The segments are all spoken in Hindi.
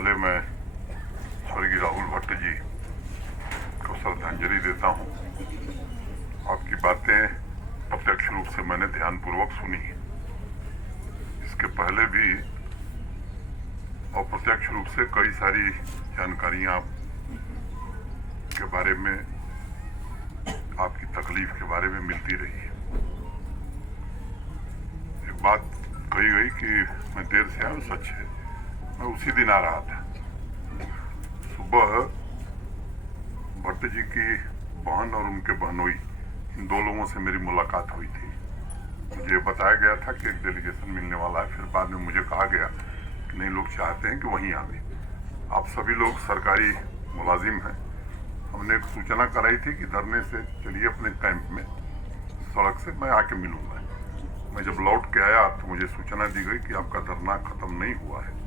पहले मैं स्वर्गीय राहुल भट्ट जी को श्रद्धांजलि देता हूँ। आपकी बातें प्रत्यक्ष रूप से मैंने ध्यानपूर्वक सुनी। इसके पहले भी अप्रत्यक्ष रूप से कई सारी जानकारियाँ के बारे में, आपकी तकलीफ के बारे में मिलती रही है। एक बात कही गई कि मैं देर से आया, सच है। मैं उसी दिन आ रहा था। सुबह भट्ट जी की बहन और उनके बहनोई, इन दो लोगों से मेरी मुलाकात हुई थी। मुझे बताया गया था कि एक डेलीगेशन मिलने वाला है। फिर बाद में मुझे कहा गया कि नहीं, लोग चाहते हैं कि वहीं आवे। आप सभी लोग सरकारी मुलाजिम हैं। हमने एक सूचना कराई थी कि धरने से चलिए अपने कैंप में, सड़क से मैं आके मिलूंगा। मैं जब लौट के आया तो मुझे सूचना दी गई कि आपका धरना खत्म नहीं हुआ है।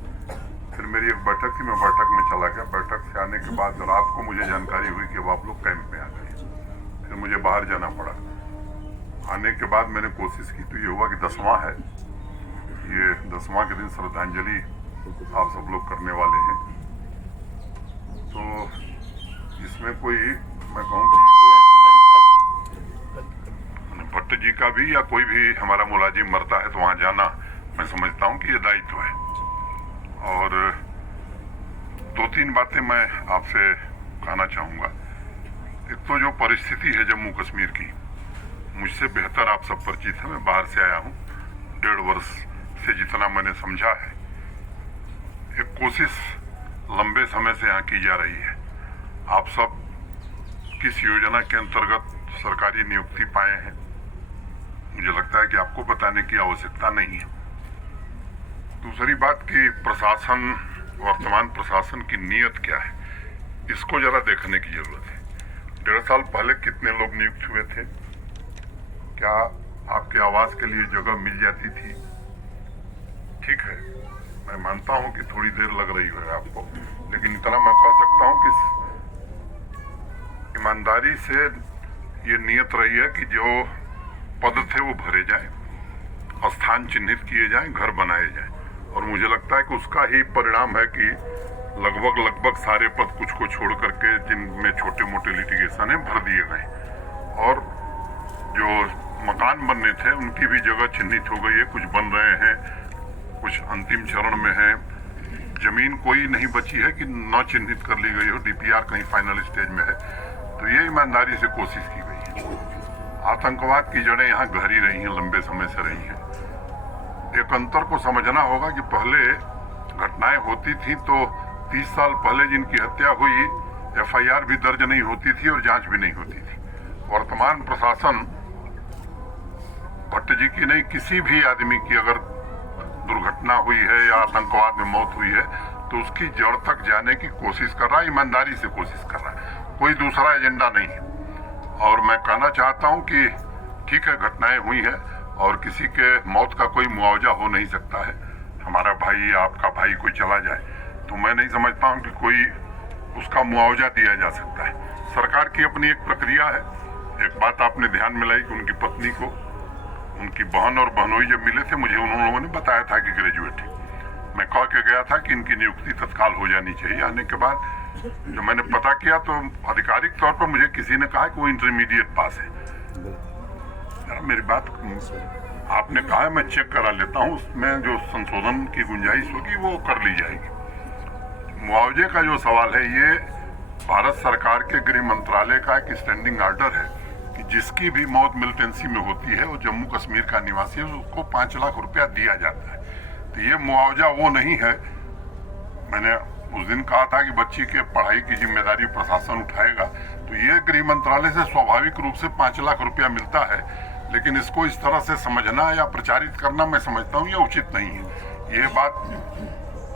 फिर मेरी एक बैठक थी, मैं बैठक में चला गया। बैठक से आने के बाद रात को मुझे जानकारी हुई कि अब आप लोग कैंप में आ गए। फिर मुझे बाहर जाना पड़ा। आने के बाद मैंने कोशिश की तो ये हुआ कि 10वां है, ये 10वां के दिन श्रद्धांजलि आप सब लोग करने वाले हैं। तो इसमें कोई, मैं कहूँ कि भट्ट जी का भी या कोई भी हमारा मुलाजिम मरता है तो वहाँ जाना, मैं समझता हूँ कि ये दायित्व है। और 2-3 बातें मैं आपसे कहना चाहूँगा। एक तो जो परिस्थिति है जम्मू कश्मीर की, मुझसे बेहतर आप सब परिचित हैं। मैं बाहर से आया हूँ। 1.5 वर्ष से जितना मैंने समझा है, एक कोशिश लंबे समय से यहाँ की जा रही है। आप सब किस योजना के अंतर्गत सरकारी नियुक्ति पाए हैं, मुझे लगता है कि आपको बताने की आवश्यकता नहीं है। दूसरी बात कि प्रशासन, वर्तमान प्रशासन की नीयत क्या है, इसको जरा देखने की जरूरत है। 1.5 साल पहले कितने लोग नियुक्त हुए थे? क्या आपके आवास के लिए जगह मिल जाती थी? ठीक है, मैं मानता हूं कि थोड़ी देर लग रही है आपको, लेकिन इतना मैं कह सकता हूं कि ईमानदारी से ये नियत रही है कि जो पद थे वो भरे जाए, स्थान चिन्हित किए जाएं, घर बनाए जाएं। और मुझे लगता है कि उसका ही परिणाम है कि लगभग सारे पद कुछ को छोड़ करके, जिनमें छोटे मोटे लिटिगेशन है, भर दिए गए। और जो मकान बनने थे उनकी भी जगह चिन्हित हो गई है। कुछ बन रहे हैं, कुछ अंतिम चरण में है। जमीन कोई नहीं बची है कि न चिन्हित कर ली गई हो। डीपीआर कहीं फाइनल स्टेज में है। तो ये ईमानदारी से कोशिश की गई है। आतंकवाद की जड़ें यहाँ गहरी रही हैं, लंबे समय से रही हैं। एक अंतर को समझना होगा कि पहले घटनाएं होती थी तो 30 साल पहले जिनकी हत्या हुई, एफआईआर भी दर्ज नहीं होती थी और जांच भी नहीं होती थी। वर्तमान प्रशासन भट्ट जी की नहीं, किसी भी आदमी की अगर दुर्घटना हुई है या आतंकवाद में मौत हुई है तो उसकी जड़ तक जाने की कोशिश कर रहा है, ईमानदारी से कोशिश कर रहा है। कोई दूसरा एजेंडा नहीं है। और मैं कहना चाहता हूं कि ठीक है, घटनाएं हुई है और किसी के मौत का कोई मुआवजा हो नहीं सकता है। हमारा भाई, आपका भाई कोई चला जाए तो मैं नहीं समझता हूं कि कोई उसका मुआवजा दिया जा सकता है। सरकार की अपनी एक प्रक्रिया है। एक बात आपने ध्यान में लाई कि उनकी पत्नी को, उनकी बहन और बहनोई जब मिले थे, मुझे उन लोगों ने बताया था कि ग्रेजुएट है। मैं कह के गया था कि इनकी नियुक्ति तत्काल हो जानी चाहिए। आने के बाद जब मैंने पता किया तो आधिकारिक तौर पर मुझे किसी ने कहा कि वो इंटरमीडिएट पास है। मेरी बात आपने कहा है, मैं चेक करा लेता हूँ। उसमें जो संशोधन की गुंजाइश होगी वो कर ली जाएगी। मुआवजे का जो सवाल है, ये भारत सरकार के गृह मंत्रालय का एक स्टैंडिंग ऑर्डर है कि जिसकी भी मौत मिलिटेंसी में होती है, वो जम्मू कश्मीर का निवासी है, उसको 5 लाख रुपया दिया जाता है। तो ये मुआवजा वो नहीं है। मैंने उस दिन कहा था कि बच्ची के पढ़ाई की जिम्मेदारी प्रशासन उठाएगा, तो ये गृह मंत्रालय से स्वाभाविक रूप से 5 लाख रुपया मिलता है। लेकिन इसको इस तरह से समझना या प्रचारित करना, मैं समझता हूँ ये उचित नहीं है। ये बात,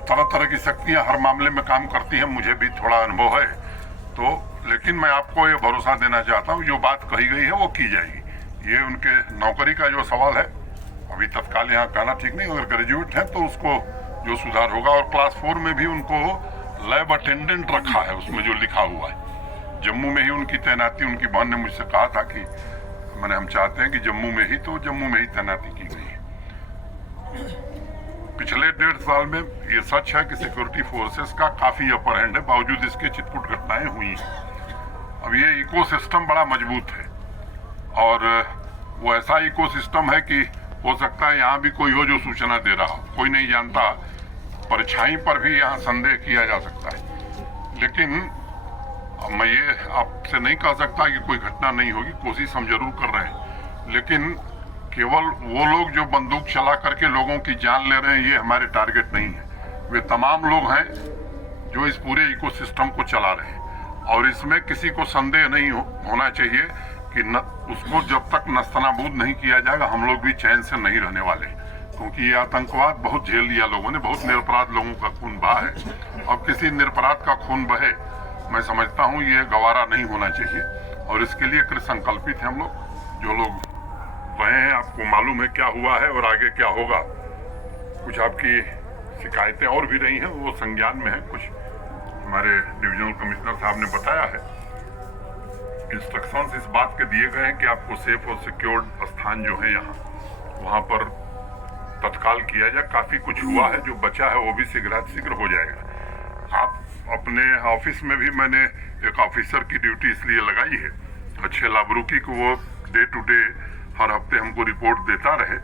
तरह तरह की शक्तियां हर मामले में काम करती हैं, मुझे भी थोड़ा अनुभव है। तो लेकिन मैं आपको ये भरोसा देना चाहता हूँ, जो बात कही गई है वो की जाएगी। ये उनके नौकरी का जो सवाल है, अभी तत्काल यहाँ कहना ठीक नहीं। अगर ग्रेजुएट है तो उसको जो सुधार होगा। और क्लास 4 में भी उनको लैब अटेंडेंट रखा है, उसमें जो लिखा हुआ है। जम्मू में ही उनकी तैनाती, उनकी बहन ने मुझसे कहा था कि हम चाहते हैं कि जम्मू में ही, तो जम्मू में ही तैनाती की गई है। पिछले 1.5 साल में ये सच है कि सिक्योरिटी फोर्सेस का काफी अपर हैंड है, बावजूद इसके छिटपुट घटनाएं हुई हैं। अब ये इकोसिस्टम बड़ा मजबूत है और वो ऐसा इकोसिस्टम है कि हो सकता है यहाँ भी कोई हो जो सूचना दे रहा हो, कोई नहीं जानता। परछाई पर भी यहाँ संदेह किया जा सकता है, लेकिन मैं ये आपसे नहीं कह सकता कि कोई घटना नहीं होगी, कोशिश हम जरूर कर रहे हैं। लेकिन केवल वो लोग जो बंदूक चला करके लोगों की जान ले रहे हैं, ये हमारे टारगेट नहीं है। वे तमाम लोग हैं जो इस पूरे इकोसिस्टम को चला रहे हैं और इसमें किसी को संदेह नहीं होना चाहिए कि उसको जब तक नस्तनाबूद नहीं किया जाएगा हम लोग भी चैन से नहीं रहने वाले, क्योंकि ये आतंकवाद बहुत झेल लिया लोगों ने, बहुत निरपराध लोगों का खून बहा है। अब किसी निरपराध का खून बहे, मैं समझता हूँ ये गवारा नहीं होना चाहिए और इसके लिए कृत संकल्पित हैं हम लोग। जो लोग गए हैं, आपको मालूम है क्या हुआ है और आगे क्या होगा। कुछ आपकी शिकायतें और भी रही हैं, वो संज्ञान में है। कुछ हमारे डिविजनल कमिश्नर साहब ने बताया है, इंस्ट्रक्शंस इस बात के दिए गए हैं कि आपको सेफ और सिक्योर्ड स्थान जो है यहाँ वहाँ पर तत्काल किया जाए। काफी कुछ हुआ है, जो बचा है वो भी शीघ्र हो जाएगा। आप अपने ऑफिस में भी मैंने एक ऑफिसर की ड्यूटी इसलिए लगाई है, अच्छे लाबरूकी को वो डे टू डे हर हफ्ते हमको रिपोर्ट देता रहे